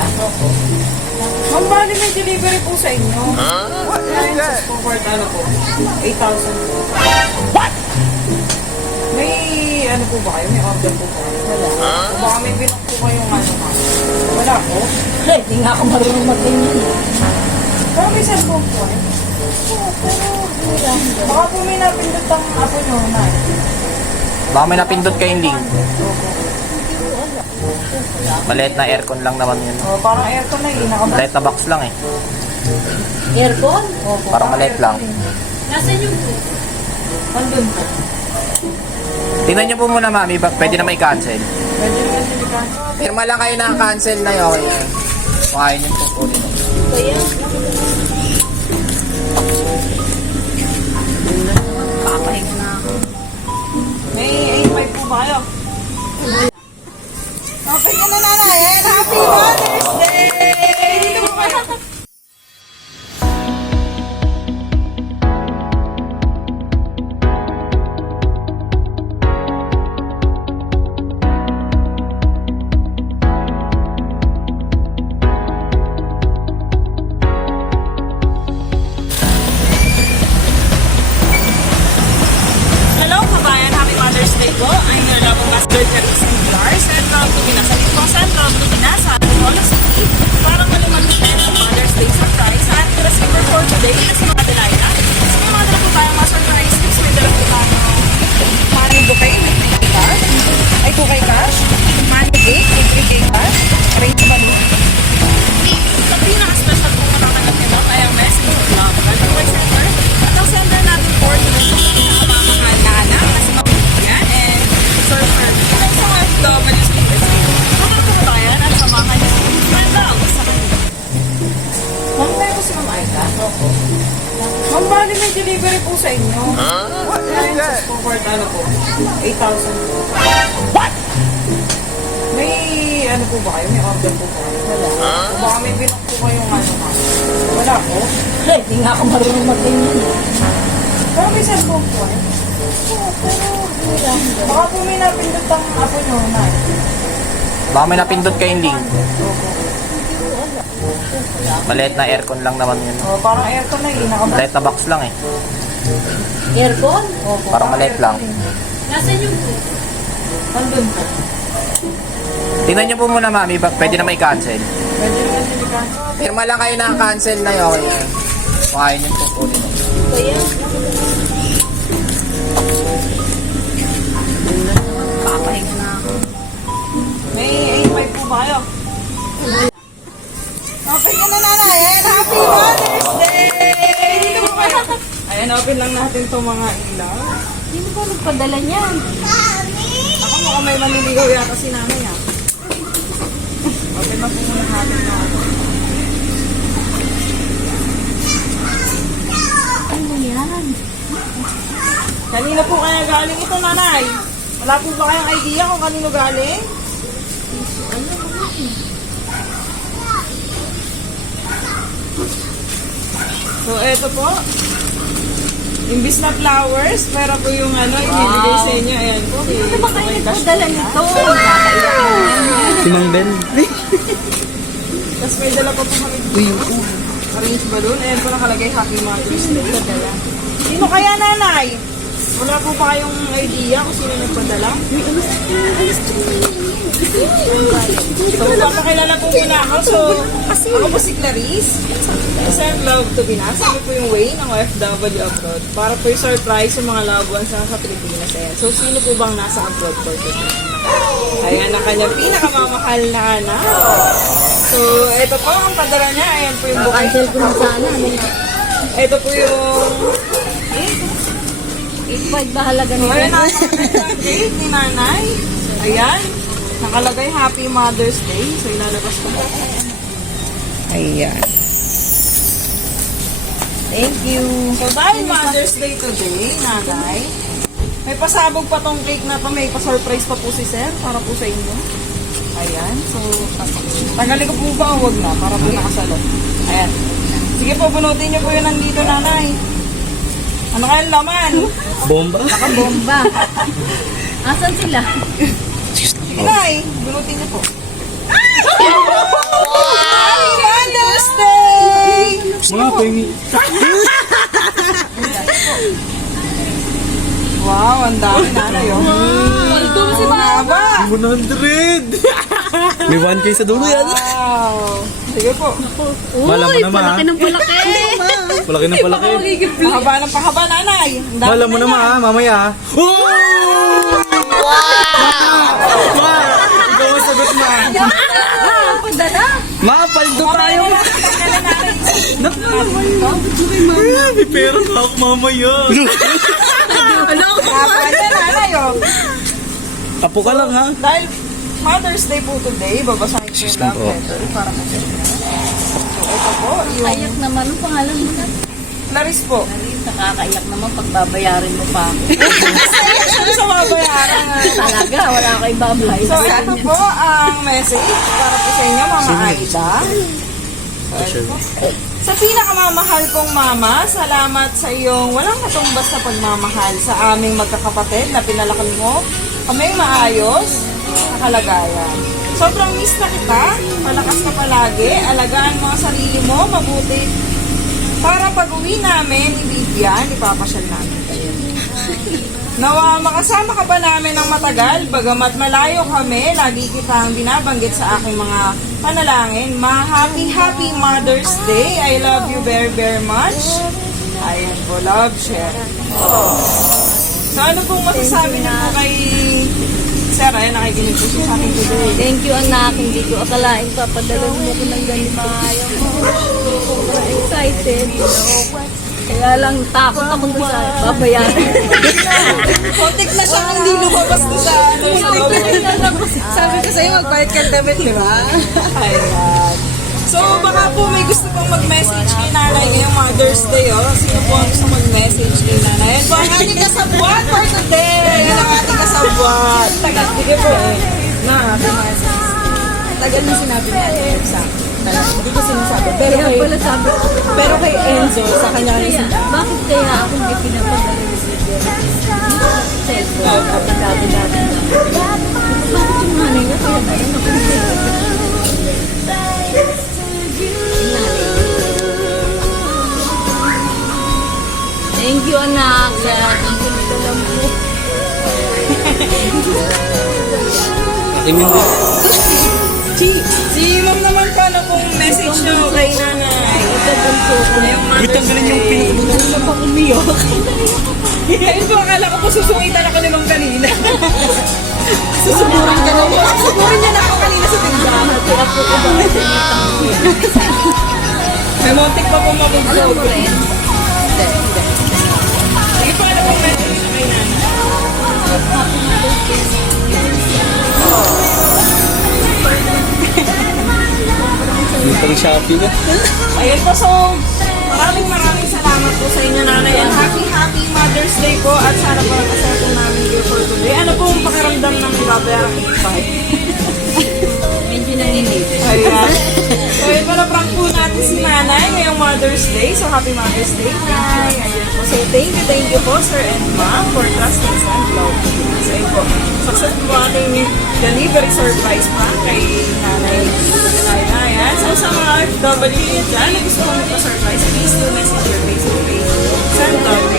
Opo. Ma'am, bali may delivery po sa inyo. What is that? Forward ano po? 8,000 po. What? May ano po ba kayo? May order po ba kayo? Wala. O baka may bilang po kayong ano ma'am? Wala po. Hindi nga ako marunong mag-ganyan. Pero may cellphone po eh. Baka po may napindot ang apo nyo na. Baka may napindot kayong link. Maliit na aircon lang naman yun. O, parang aircon na eh. Maliit na box lang eh. Aircon? Opo, Parang maliit lang. Nasaan yung Andun po. Tingnan nyo po muna mami, pwede na may cancel. Pwede naman sinikan. Firma lang kayo na cancel na yun. Okay. Makain yung tutunin. kaya? Papahinga na ako. May 8.5 po ba kayo? Okay ka na nanay eh. Happy Mother's Day! Dito po kayo. Hello kabayan, Happy Mother's Day po. I'm your love ambassador, Teresa Lars, and proud to be nasa Litong Sentro, Pinasa, Antipolo City, para malumanod tayo ng Mother's Day surprise. At the receiver for today is si Mga Delilah. So may mga dala po tayong mga surprise tips. May dala po tayong money bouquet with 3K cash, ay 2K cash, money cake with 3K cash, arrange money. Sa pinaka-special po makakanap nyo ay ang message of love. Galing kay sender. At ang sender natin for today is pinakamamahal na anak na si Mabigyan and surfer. Ang sa FW speakers. Mga kababayan at samahan niyo si Brenda sa kanila. Ma'am, tayo po si Ma'am Aida. Opo. Ma'am, bali may delivery po sa inyo. What is that? Forward ano po? 8,000 po. What? May ano po ba kayo? May order po ba kayo? Wala. O baka may bilang po kayong ano ma'am? Wala po. Hindi nga ako marunong mag-ganyan. Pero may cellphone po eh. Baka po may napindot ang apo nyo na. Baka may napindot kayong link. Maliit na aircon lang naman yun. O, parang aircon na eh. Maliit na box lang eh. Aircon? Opo, Parang maliit lang. Nasaan yung Andun po. Tingnan nyo po muna mami, pwede na may cancel. Pwede naman sinikan. Firma lang kayo na cancel na yun. Okay. Makain yung tutunin. kaya? Papahinga na ako. May 8.5 po ba kayo? Okay ka na nanay eh. Happy Mother's Day! Dito po kayo. Ayan, open lang natin itong mga ilaw. Hindi ko nagpadala niyan. Ako mukhang may maniligaw yata si nanay ah. Open na po muna natin na. Ano yan? Kanino po kaya galing ito nanay? Wala po ba kayong idea kung kanino galing? So, eto po. Imbis na flowers, pero po yung ano, ibibigay sa inyo. Ayan po. Ano ba kayo nagpadala nito? Sinang Bell? Tapos may dala pa po kami dito. Orange balloon. Ayan po nakalagay Happy Mother's Day. Sino kaya nanay? Wala po ba kayong idea kung sino nagpadala? So, papakilala po muna ako. So, ako po si Clarice. Send love to Pinas. Kami po yung way ng OFW abroad. Para po yung surprise yung mga loved ones na sa Pilipinas. Ayan. So, sino po bang nasa abroad for today? Ayan ang kanyang pinakamamahal na anak. So, ito po ang padala niya. Ayan po yung bukay. Cancel ko na sana. Ito po yung... 8.5 ba halaga So, ayan nito? ang date ni nanay. Ayan. Nakalagay Happy Mother's Day. So, ilalabas ko po. Ayan. Thank you. So, dahil Mother's Day today, nanay, may pasabog pa tong cake na to. May pa-surprise pa po si sir para po sa inyo. Ayan. So, tanggalin ko po ba o wag na? Para po nakasalok. Ayan. Sige po, bunutin niyo po yun nandito, nanay. Ano kayang laman? Bomba? Bomba. Asan sila? Sige, nay. Bunutin niyo po. niyo po. Wow, ang dami nanay, oh. Paldo si Mama. 100! May 1K sa dulo yan. Wow. Sige po. Mala mo Uy, naman, palaki ha? ng palaki. Palaki ng palaki. Pahaba ng pahaba, nanay. Ang dami Mala mo na naman yan. ha, mamaya ha. Oh! Ma! Ikaw ang sagot ma. Padala. Ma, paldo tayo ma. May pera na ako mamaya. Kapag na, nanay, oh. Tapo ka lang ha. Dahil Mother's Day po today, babasahin ko yung love po. letter para po sa inyo. So, ito po, yung Kayak naman. Ang pangalan mo na? Clarice po. Nakakaiyak naman pag babayarin mo pa ako. Ano sa mga bayaran? Talaga, wala kay babay. So, ito po ang message para po sa inyo, Mama Aida. Sa pinakamamahal kong mama, salamat sa iyong walang katumbas na pagmamahal sa aming magkakapatid na pinalaki mo kaming maayos na kalagayan. Sobrang miss na kita, malakas ka palagi, alagaan mo ang sarili mo, mabuti. Para pag-uwi namin, ibigyan, ipapasyal namin kayo. Nawa, makasama ka ba namin ng matagal? Bagamat malayo kami, lagi kitang binabanggit sa aking mga panalangin. Happy Mother's Day. I love you very, very much. Ayan po, love, share. So, ano pong masasabi niyo po kay Sir? Ayan, nakikinig po siya sa akin today. Thank you, anak. Hindi ko akalain papadala mo ko ng ganito maayo. Sobrang excited. Kaya lang takot ako doon sa babayaran. Kontik na siya hindi lumabas ko sa ano. Sabi ko sa'yo, magbayad ka damit, di ba? Ayan. So, baka po may gusto pong mag-message kay nanay ngayong Mother's Day, oh. Sino po ang gusto mag-message kay nanay? Ito ang ating kasabwat for today! Yan ang ating kasabwat. Tagal, sige po eh. Na, ating message. Tagal na sinabi natin sa talaga. Hindi ko sinasabi. Pero Kaya kay, pala sabi ko, pero kay Enzo, sa kanya kaya, bakit kaya ako hindi pinapadala ni Sir Jerry? Cellphone, sabi natin. Bakit yung nanay niya kaya tayo Thank you, anak. Sa ating pinagdalam mo. Si ma'am naman po, ano pong message nyo kay nanay? Ito bunso ko. Ngayong Mother's Day. Ano pa umiyak? Ayun po, akala ko po susungitan ako ni ma'am kanina. Susuburin ka na. Susuburin niya na ako kanina sa tindahan. Kasi ako ko ba kasi May montik pa po mabugso. alam mo rin? Sige po, ano pong message nyo kay nanay? Yung pang Shopee na. Ayun po, so maraming salamat po sa inyo nanay. And happy Mother's Day po. At sana po nakasato namin here for today. Ano po ang pakiramdam ng babayarang 85? Medyo nanginip. Ayan. So, yun pala prank po natin si nanay ngayong Mother's Day. So, happy Mother's Day, Nay. Ayan po. So, thank you po, sir and ma'am, for trusting us and love. So, yun po. Success po ating delivery surprise pa kay nanay. Ayan. So, sa mga FW dyan, na gusto ko magpa-surprise, please do message your Facebook page. Send love.